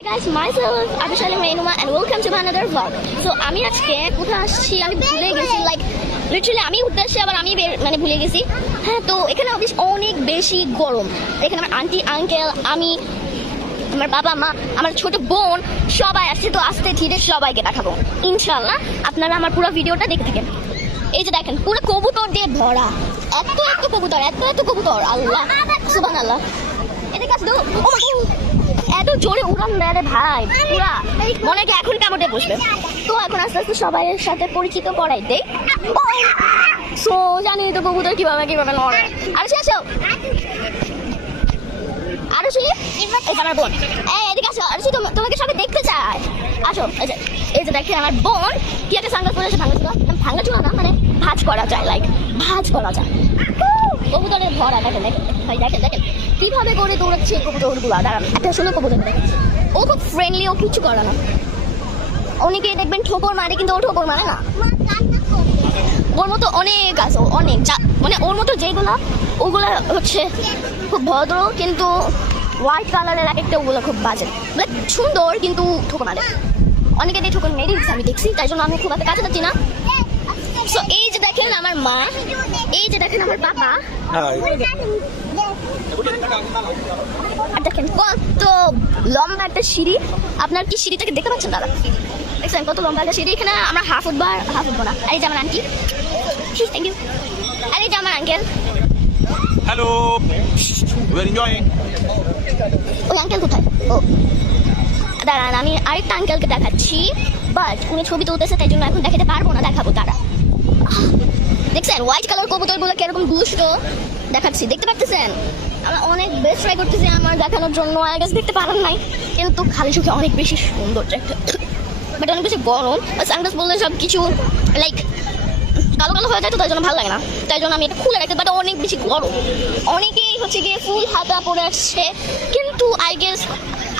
Guys, myself Abhishali Mainuma and welcome to my another vlog. So আমি আজকে কোথায় আসছি আমি ভুলে গেছি, লাইক লিটারালি আমি উদ্দেশ্যে আবার আমি মানে ভুলে গেছি। হ্যাঁ, তো এখানে অনেক বেশি গরম। এখানে আমার আন্টি আঙ্কেল, আমি, আমার বাবা মা, আমার ছোট বোন সবাই আসছে। তো আস্তে ধীরে সবাইকে দেখাবো ইনশাআল্লাহ। আপনারা আমার পুরো ভিডিওটা দেখতে থাকেন। এই যে দেখেন পুরো কবুতর দিয়ে ভরা, এত কবুতর, আল্লাহ সুবহানাল্লাহ। এদিকে আসো, ও মা গো, এত জোরে উড়ান দেয় রে ভাই, পুরা মনে হয় এখন কামড়ে বসবে। তো এখন আস্তে আস্তে সবাইয়ের সাথে পরিচিত করাই দেই। সো জানি তো কবুতর কিভাবে নড়ে। আর আসো এই আমার বোন, এদিকে আসো। আর তোমাকে সবাই দেখতে চায়, আসো। এই যে দেখেন আমার বোন কি একটা সানগ্লাস পরে আছে, ভাঙা চুলা না, মানে ভাঁজ করা যায়, লাইক ভাঁজ করা যায়। কবুতরের ভরা, দেখেন ভাই, দেখেন কিভাবে করে দৌড়াচ্ছে কবুতরগুলো। দাঁড়ান, একটা আসলে কবুতর ও খুব ফ্রেন্ডলি, ও কিছু করে না। অনেকেই দেখবেন ঠোকর মারে, কিন্তু ও ঠোকর মারে না। ওর মতো অনেক আছে, অনেক মানে ওর মতো যেগুলা ওগুলা হচ্ছে খুব ভদ্র, কিন্তু হোয়াইট কালারের একটা ওগুলো খুব বাজে, মানে সুন্দর কিন্তু ঠোকর মারে। অনেকে দিয়ে ঠোকর মেরে দিচ্ছে, আমি দেখছি, তাই জন্য আমি খুব একটা কাছে যাচ্ছি না। সো এই যে দেখেন আমার মা, এই যে দেখেন আমার পাপা, আর দেখেন কত লম্বা একটা সিঁড়ি। আপনার কি সিঁড়িটাকে দেখতে পাচ্ছেন দাদা? দেখছেন কত লম্বা একটা সিঁড়ি? এখানে আমরা হাফ উঠবো না। আর এই যে আমার আন্টি, থ্যাংক ইউ। আর এই যে আমার uncle, hello, we are enjoying. ওই আঙ্কেল কোথায়? ও দাঁড়ান, আমি আরেকটা আঙ্কেলকে দেখাচ্ছি, বাট উনি ছবি তুলতেছে, তাই জন্য এখন দেখাতে পারবো না, দেখাবো তারা। দেখছেন হোয়াইট কালার কবুতরগুলো কিরকম দুষ্ট দেখাচ্ছি, দেখতে পাচ্ছেন? আমি অনেক বেস্ট ট্রাই করতেছি আমার দেখানোর জন্য। আই গেস দেখতে পারেন নাই, কিন্তু খালি চোখে অনেক বেশি সুন্দর একটা, বাট অনেক বেশি গরম। সানগ্লাস বললে সব কিছু লাইক কালো হয়ে যায়, তো তাই জন্য ভালো লাগে না, তাই জন্য আমি এটা খুলে রাখতে। বাট অনেক বেশি গরম, অনেকেই হচ্ছে গিয়ে ফুল হাতা পরে আসছে, কিন্তু আই গেস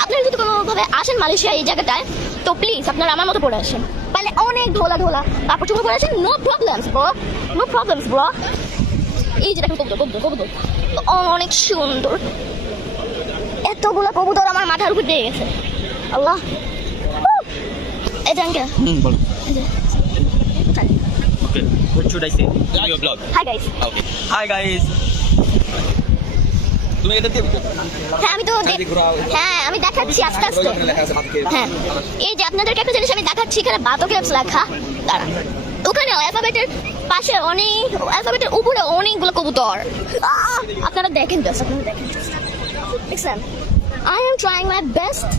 আপনারা যদি কোনোভাবে আসেন মালয়েশিয়া এই জায়গাটায়, তো প্লিজ আপনারা আমার মতো পরে আসেন। তাহলে অনেক ঢোলা কাপড় চোপড় পরে আসেন, নো প্রবলেমস ব্রো। এই যে দেখেন কবুতর অনেক সুন্দর, এতগুলো কবুতর আমার মাথার উপর দিয়ে গেছে, আল্লাহ। এই যে আঙ্কেল, বলো। Okay, what should I say? In your vlog. Hi guys. Okay. Hi guys. তুমি এটা দিয়ে হ্যাঁ আমি দেখাচ্ছি আস্তে আস্তে। হ্যাঁ, এই যে আপনাদেরকে একটা জিনিস আমি দেখাচ্ছি, এখানে বাতো ক্যাপস লেখা। দাঁড়ান, ওখানে অ্যালফাবেটের পাশে অ্যালফাবেটের উপরে অনেকগুলো কবুতর। আপনারা দেখেন, দেখছেন? I am trying my best